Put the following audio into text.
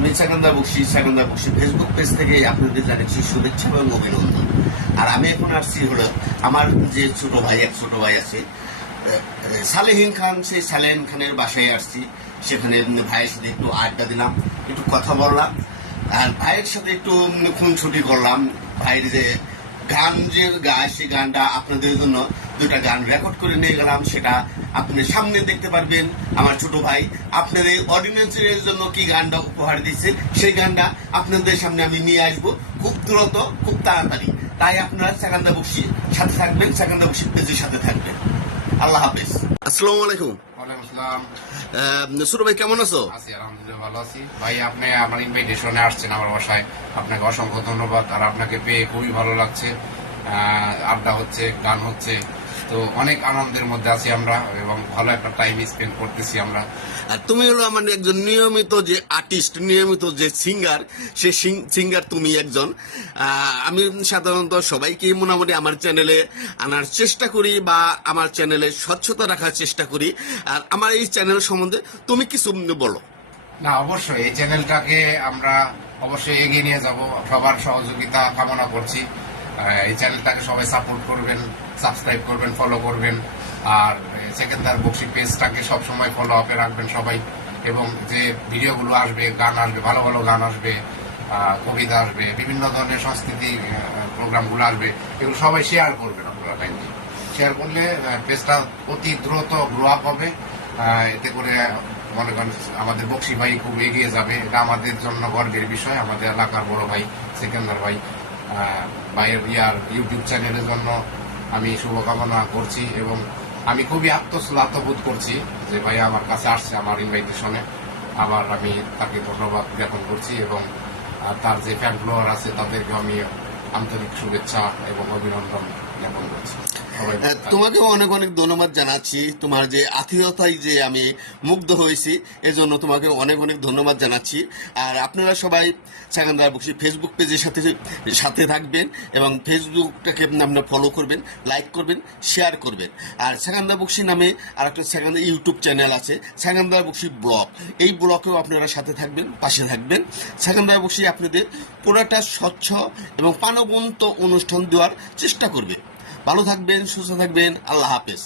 আমি Sekendar Bakshi Facebook page থেকে আপনাদের জানাচ্ছি শুভেচ্ছা এবং অভিনন্দন। আর আমি এখন আসছি হলো আমার যে ছোট ভাই আছে সালেহীন খান, সেই সালেহীন খানের বাসায় আসছি। সেখানে ভাইয়ের সাথে একটু আড্ডা দিলাম, একটু কথা বললাম, আর ভাইয়ের সাথে একটু খুনছুটি করলাম। ভাইয়ের যে গান যে গায় সেই গানটা আপনাদের জন্য দুটা গান রেকর্ড করে নিয়ে গেলাম, সেটা আপনি সামনে দেখতে পারবেন। আমার ছোট ভাই আপনাদের অডিয়েন্সের জন্য কি গানটা উপহার দিচ্ছে সেই গানটা আপনাদের সামনে আমি নিয়ে আসবো খুব দ্রুত, খুব তাড়াতাড়ি। তাই আপনারা সেকেন্দার বক্সির সাথে থাকবেন, সেকেন্দার বক্সির পেজের সাথে থাকবেন। আল্লাহ হাফেজ। আসসালামু আলাইকুম। ওয়ালাইকুম আসসালাম। ছোট ভাই কেমন আছো? আছি আলহামদুলিল্লাহ, ভালো আছি। ভাই আপনি আমার ইনভাইটেশনে আসছেন আমার বাসায়, আপনাকে অসংখ্য ধন্যবাদ। আর আপনাকে পেয়ে খুবই ভালো লাগছে। আড্ডা হচ্ছে, গান হচ্ছে, তো অনেক আনন্দের মধ্যে আছি আমরা এবং ভালো একটা টাইম স্পেন্ড করতেছি আমরা। আর তুমি হলো আমার একজন নিয়মিত যে আর্টিস্ট, নিয়মিত যে সিঙ্গার, সে সিঙ্গার তুমি একজন। আমি সাধারণত সবাইকে মোটামুটি আমার চ্যানেলে আনার চেষ্টা করি বা আমার চ্যানেলে স্বচ্ছতা রাখার চেষ্টা করি। আর আমার এই চ্যানেল সম্বন্ধে তুমি কিছু বলো। না, অবশ্যই এই চ্যানেলটাকে আমরা অবশ্যই এগিয়ে নিয়ে যাব, সবার সহযোগিতা কামনা করছি। এই চ্যানেলটাকে সবাই সাপোর্ট করবেন, সাবস্ক্রাইব করবেন, ফলো করবেন। আর সেকেন্দার বক্সি পেজটাকে সবসময় ফলো আপে রাখবেন সবাই। এবং যে ভিডিওগুলো আসবে, গান আসবে, ভালো ভালো গান আসবে, কবিতা আসবে, বিভিন্ন ধরনের সংস্কৃতি প্রোগ্রামগুলো আসবে, এগুলো সবাই শেয়ার করবেন। আপনারা কাইন্ডলি শেয়ার করলে পেজটা অতি দ্রুত গ্রো আপ হবে। এতে করে মনে করেন আমাদের বক্সি ভাই খুব এগিয়ে যাবে। এটা আমাদের জন্য গর্বের বিষয়। আমাদের এলাকার বড় ভাই সেকেন্দার ভাইয়ের ইউটিউব চ্যানেলের জন্য আমি শুভকামনা করছি এবং আমি খুবই আত্মশ্লাঘ বোধ করছি যে ভাই আমার কাছে আসছে আমার ইনভাইটেশনে। আবার আমি তাকে ধন্যবাদ জ্ঞাপন করছি এবং তার যে ফ্যান ফলোয়ার আছে তাদেরকে আমি আন্তরিক শুভেচ্ছা এবং অভিনন্দন জ্ঞাপন করছি। তোমাকেও অনেক অনেক ধন্যবাদ জানাচ্ছি। তোমার যে আতিথ্যতায় যে আমি মুগ্ধ হয়েছি, এজন্য তোমাকে অনেক অনেক ধন্যবাদ জানাচ্ছি। আর আপনারা সবাই সেকেন্দার বক্সি ফেসবুক পেজের সাথে থাকবেন এবং ফেসবুকটাকে আপনারা ফলো করবেন, লাইক করবেন, শেয়ার করবেন। আর সেকেন্দার বক্সি নামে আর একটা সেকেন্দার ইউটিউব চ্যানেল আছে, সেকেন্দার বক্সি ব্লগ। এই ব্লগেও আপনারা সাথে থাকবেন, পাশে থাকবেন। সেকেন্দার বক্সি আপনাদের পুরোটা স্বচ্ছ এবং প্রাণবন্ত অনুষ্ঠান দেওয়ার চেষ্টা করবে। ভালো থাকবেন, সুস্থ থাকবেন। আল্লাহ হাফেজ।